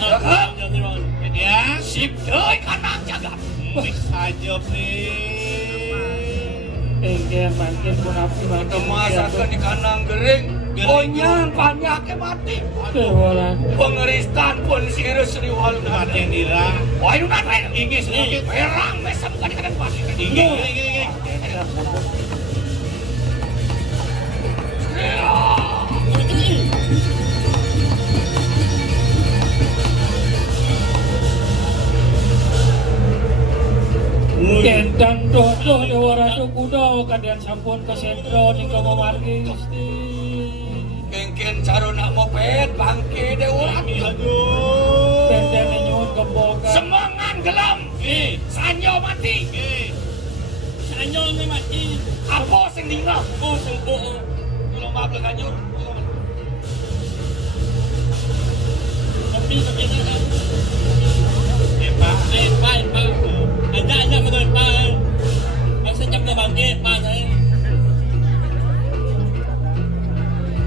Ya, sip deui kana jagat. saja Engke mangkin pun api mangkin Kemasakan di kanang gering. Onyang banyaknya mati. Dewaran Pengeristan pun sirus Sri Waluna. Mati nira. Wah itu nanti. Inggih sedikit. Perang mesem bukan di kanang pasti. Inggih. Kendang doh Dewaran kuda kadian sampun ke sentro ning Kamargi Gusti. Mungkin caruna moped bangke dewa. Aduh. Pendene nyuwun kemboga. Semangan gelam. Sanyo mati. Sanyo mati. Apa sing ninggal? Oh sembuh. Kalau maaf lah kanyur. Tapi Pak. Ada menurut Pak. Masa jam ke bangke Pak saya.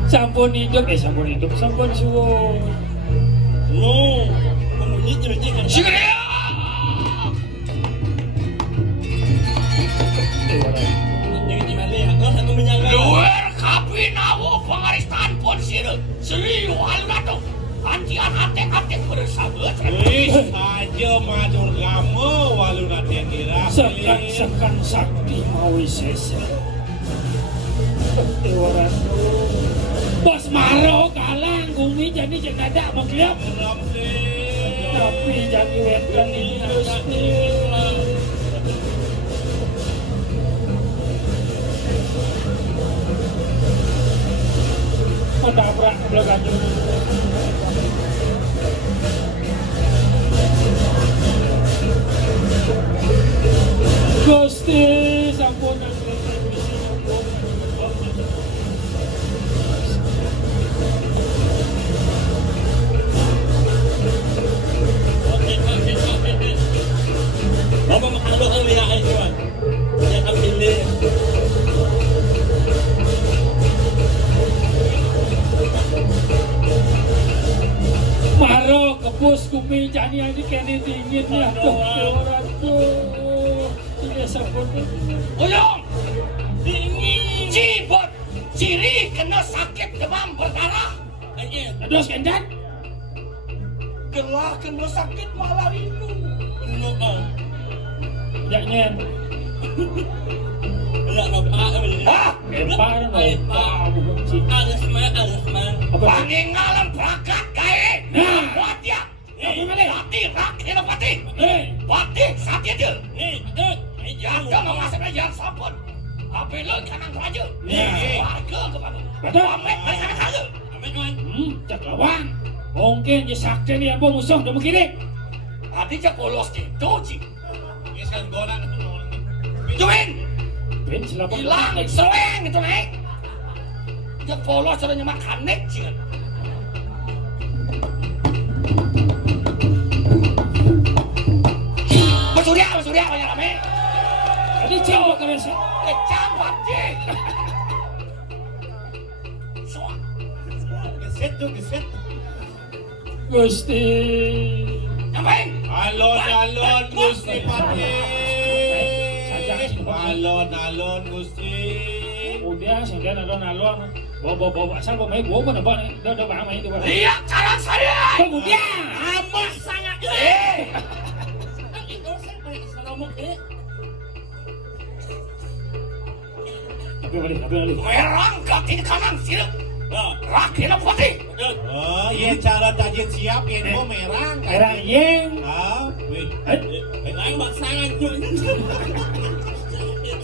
Sampun hidup sampun suwun. No, memunyi terus kan. Sigria. Luar kabinawo pengaristan pun sireu Sri Waluna antian atek-atek bersahabat. Saja matur kamu waluna nira. Sekan sakti mawi sese. Dewaran. Bos maro kalang gumi jadi jenada maklap. Tapi jadi wenten ini Gusti. Menabrak belakang. Gusti sampun Apa makhluk ang liyain ko? Yan ang pili. Maro kepus kumi jani ini kini dingin ya orang tuh. Tidak sampun. Oyong dingin cibot ciri kena sakit demam berdarah. Terus kendan? Gelah kena sakit malah itu. Jangan. Hah? Empar Pangingalan prakat kae. Watia. Pati rak pati. Pati sakit je. Jaga mengasap yang sampun. Tapi lu kanang raja. Warga kepada. Pamet mereka saja. cak lawan. Mungkin je sakti ni apa musuh dah begini. Tadi je polos ke doji. Iskan gona. Tuin. Ben selapa Hilang seweng itu naik. Je polos sudah nyemak kanek sih. Bersurya banyak rame. Tadi coba kalian sih. Kecampat je. Soal. Geset. Gusti. Ngapain? Alon Gusti Pati. Alon Gusti. Udah sehingga alon. Bawa asal bawa main bawa apa nih? Dah bawa main tu. Lihat cara saya. Kemudian. Amat sangat. Apa balik? Merang kaki kanan sirup. Rakyat putih. Oh, iya cara tajin siap info merang. Merang yang. Ah, wih. Lain baksangan tu.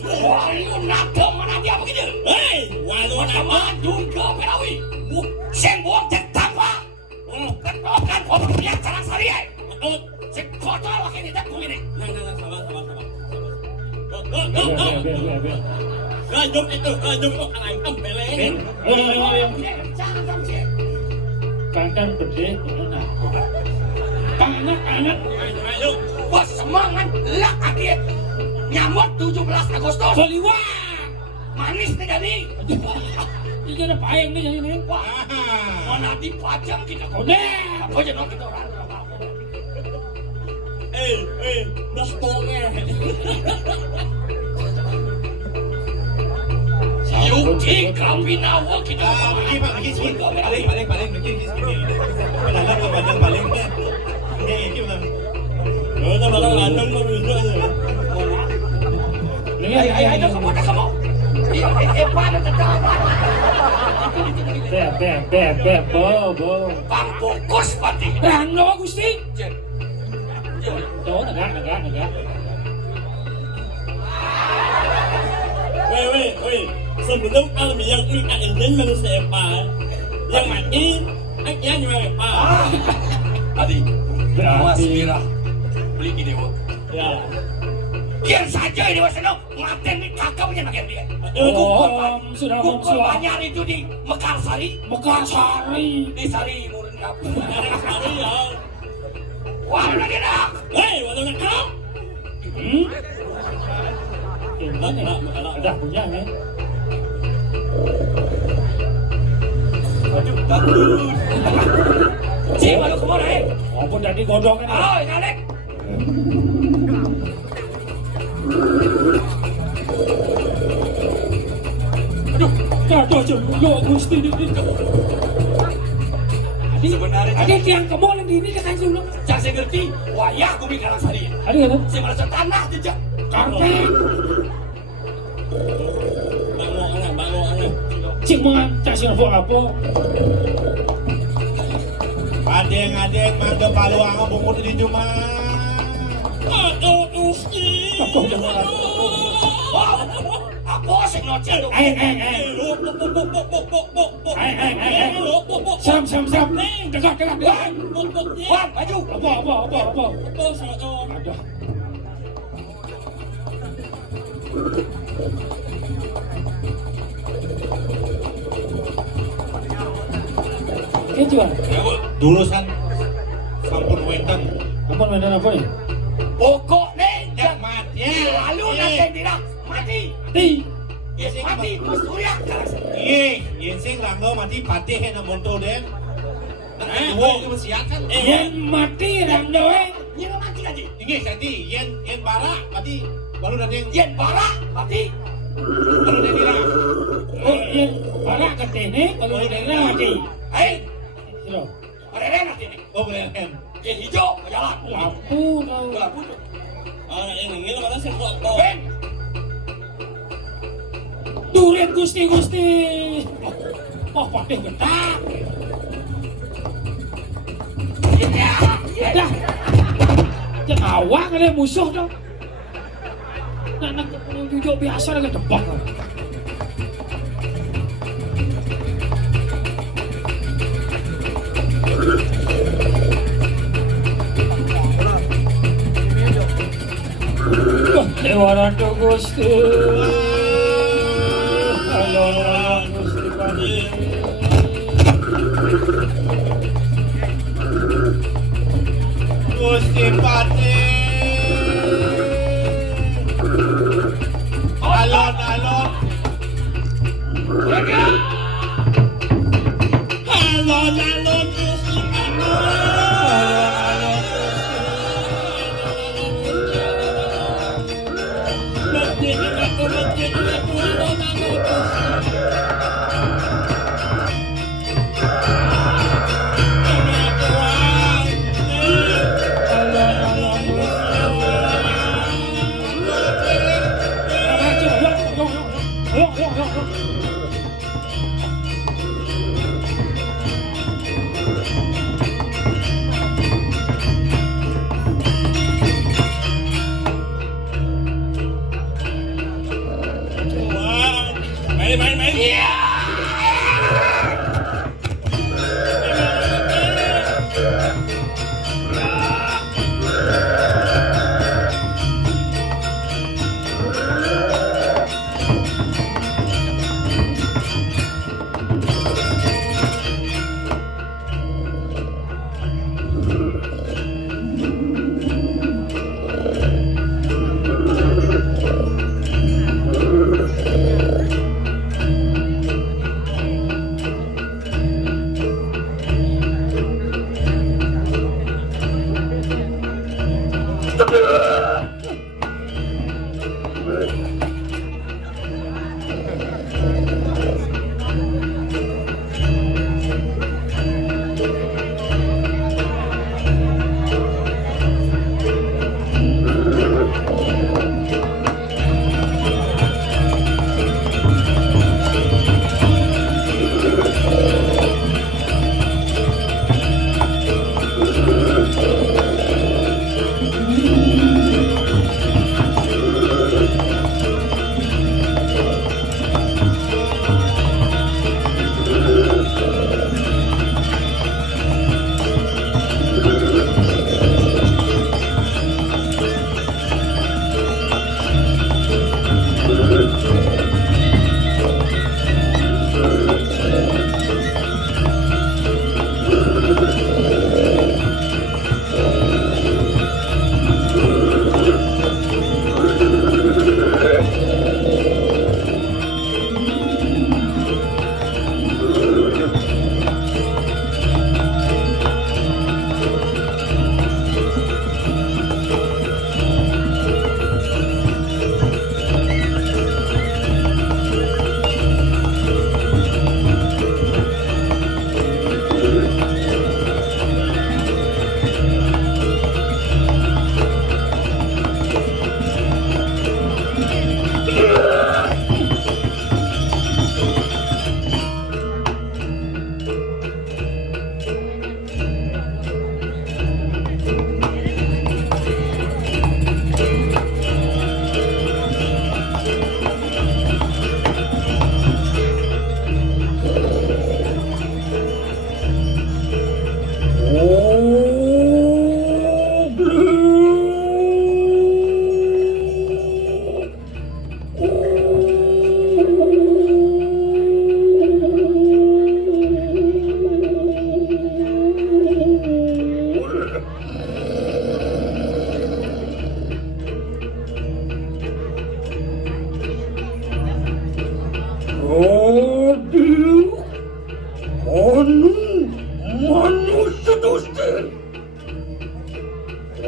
Walu nada mana dia begitu? Walu nama juga perawi. Sembuang cetak pak. Ketokan pokoknya cara saya. Sekolah lagi ni tak kuini. Sabar. Rajum itu anak hitam beleng. Jangan sampai. Kandang gede mana? Anak-anak. Ayo. Bos semangat lah kaki. Nyamuk 17 Agustus. Soliwa. Manis nih jadi. Ini ada payung nih jadi nih. Wah, mana dipajang kita kau. Udah. Apa aja dong kita orang. das tongnya. Yuki Kapinawa kita. Pergi Pak, pergi sini. Paling, pergi sini. Kenapa ke badan paling? Ini benar. Kita bakal landang mau bisa aja. Ayo, kamu. Pada tetap. Beb, bo. Bang fokus pati. Bang lo Gusti. Tuh, negak. Weh. Sebelum kalian yang ingin manusia apa? Yang mati, akhirnya gimana apa? Adi, awas birah. Beli gini, Bu. Ya. Biar saja ini Waseno ngaten nih kakaknya makan dia. Sudah Kumpul banyak itu di Mekarsari. Di Sari Murun Kampung. Sari ya. Wah, lagi nak. Hei, waduh nak. Udah punya kan? Aduh, bagus. Cik, malu kemana, Walaupun tadi godong kan? Oh, Nalek. Aduh, lo Gusti ini. Sebenarnya Ada tiang kemol yang ini kan dulu. Cak saya ngerti, wayah aku mikir Sari. Ada kan? Saya merasa tanah jejak. Karpet. Bangun. Cik man, kasih apa? Adeng, mangga paluang bungkut di rumah. Aduh, Gusti. Apa sih ngoceh lu? Sam. Dekat. Wan, maju. Apa? Ada. Itu kan? Dulu sampun wenten. Apa mainan apa nih? Pokoknya Ya mati. lalu nanti tidak mati. Ti. Mati, mas Surya. Iya, sing langgo mati patih na monto den. Dua itu siakan. Yang mati orang doe. Yang mati lagi. Ini jadi yen bara mati baru ada yang Yang barak mati. baru ada yang Oh, yang barak katene kalau daerah mati. Hei, Silo. mereka nanti nih. oh keren. Yang hijau berjalan. Lampu tau. Lampu tuh. Ini lo mana sih Ben. Duren Gusti. Oh, patih getak. Dah. Jangan awang ada musuh dong. Nak jujur biasa dengan tebak. Dewaran tuh Gusti. Halo Gusti Padi. Gusti Pati. Alon. Alon Gusti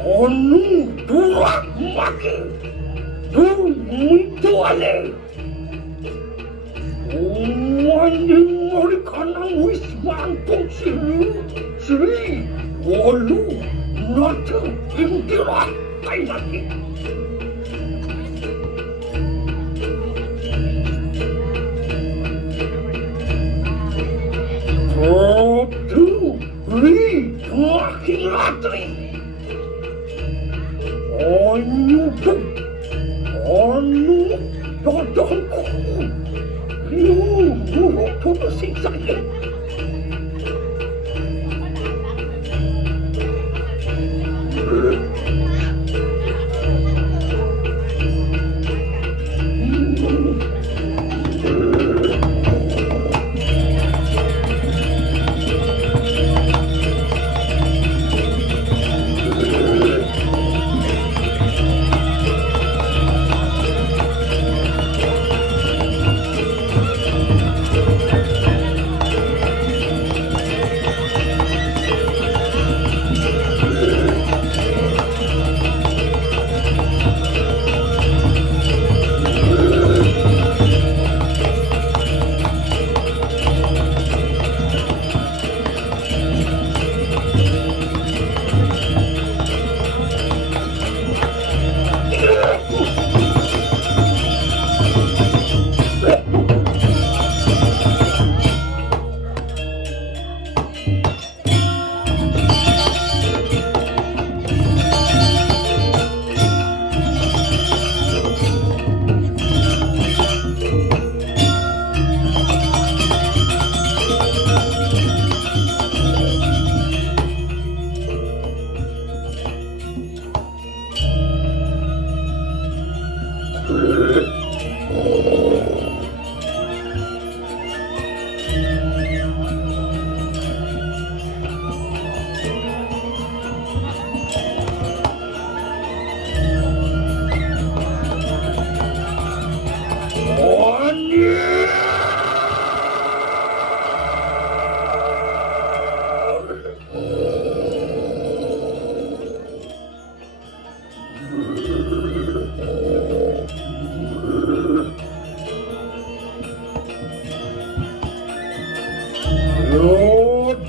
Onu bırakmak. Dumituale. Umanding marikanang wismang pungsiru. Sri, walu, natu, imtirak, kailaki. Satu, ri, makin latri. Anu dodongku. Buruk pusing saya.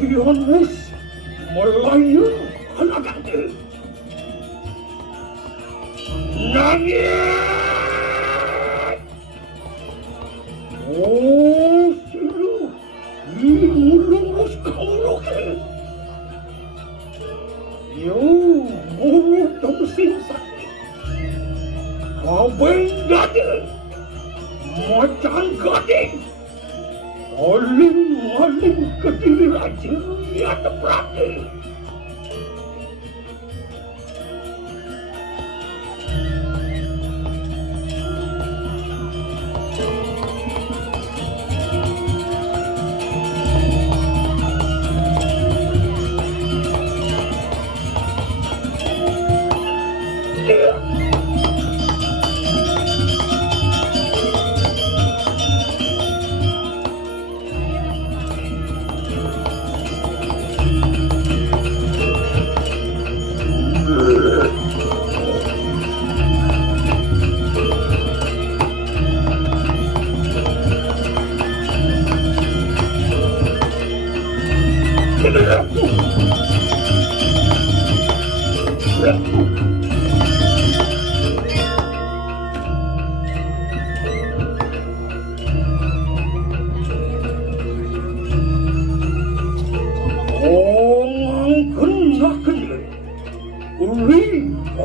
Dionys Melayu Kalagate Nangis Oh siru Mulungus kauloke Yo Mulutong sinsake Kabeng gade Macang gade Aling kediri raja ya teprake.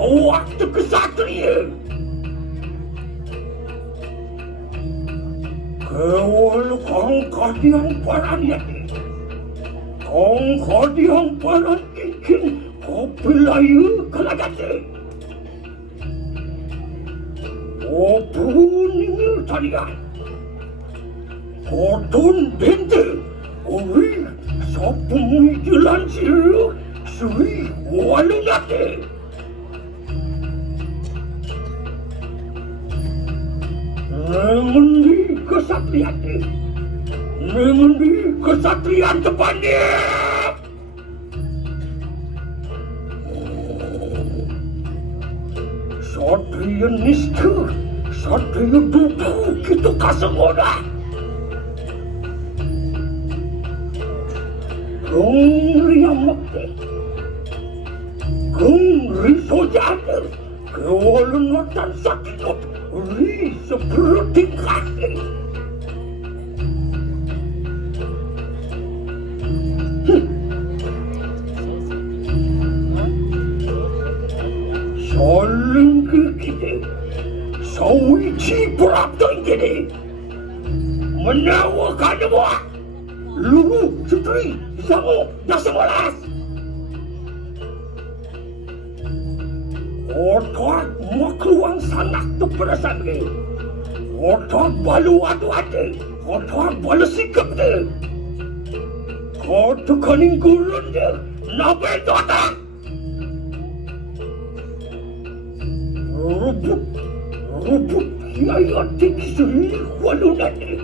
Waktu kesatria Kewal kong kadiang paran yati Kong kadiang paran ikin Kopelayu kalagate Opun ningir tarian Kotun bente Uri sapung jalan siru Sui walungate Mengundi kesatrian depannya. Satria Nistha, Satria Dudu kita kasemona. Kung Riyamakte, Kung Risojate, Kewalunatan Sakinot, Ri seperti kaki. Saling kita, sawici perabdan kita, menawarkan semua, lulu, sutri, sango, dan sebelas. Otak makluang sanak tu perasaan, otak balu adu-adu, otak balu sikap tu, otak kaning gulun tu, nabe otak. Rubut kiai atik seri walunan ni.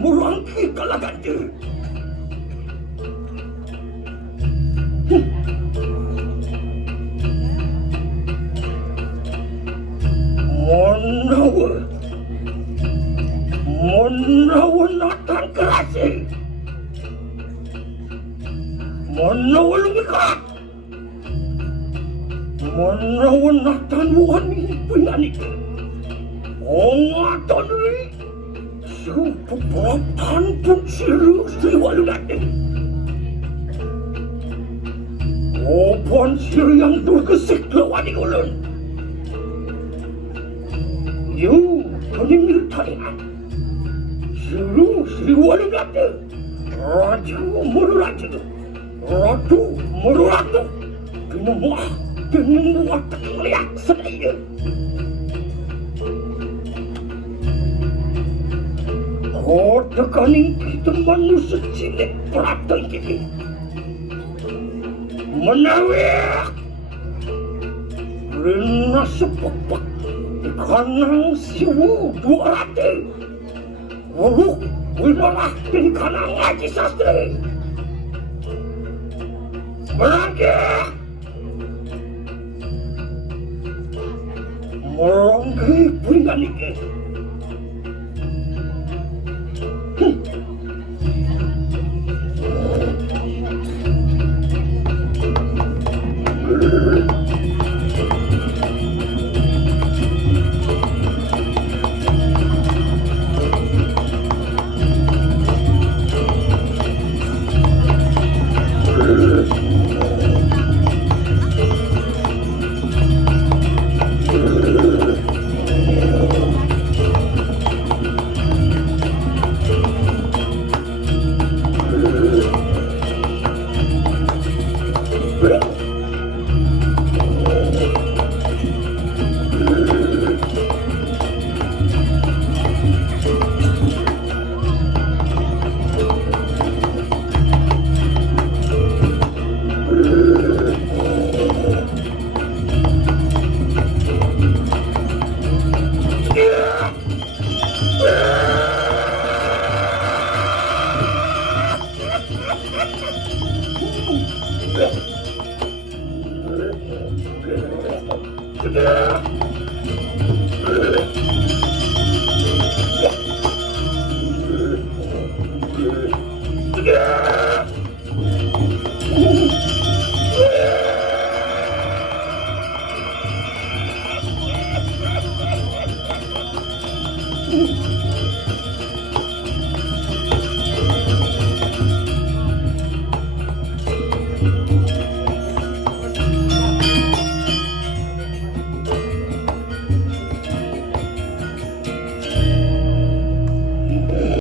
Merangki kalagan dia. Menawa natang kerasi. Menawa lumikak. Menawa natang wani penyanik. Ongatan ni. Superatan pun serius diwalunan ni. Opan siri yang terkesik lawan di ulun. You peningil talian. Siri walunan ni. Raju meraju. Ratu meratu. Dengan tak melihat sedaya. Tekaning kita manusia cilik perabdan kita. Menawik. Rena sepepak. Kanang siwu 200. Wuruk wilayah di kanang ngaji sastri. Merangkik. Merangkik peringan ini.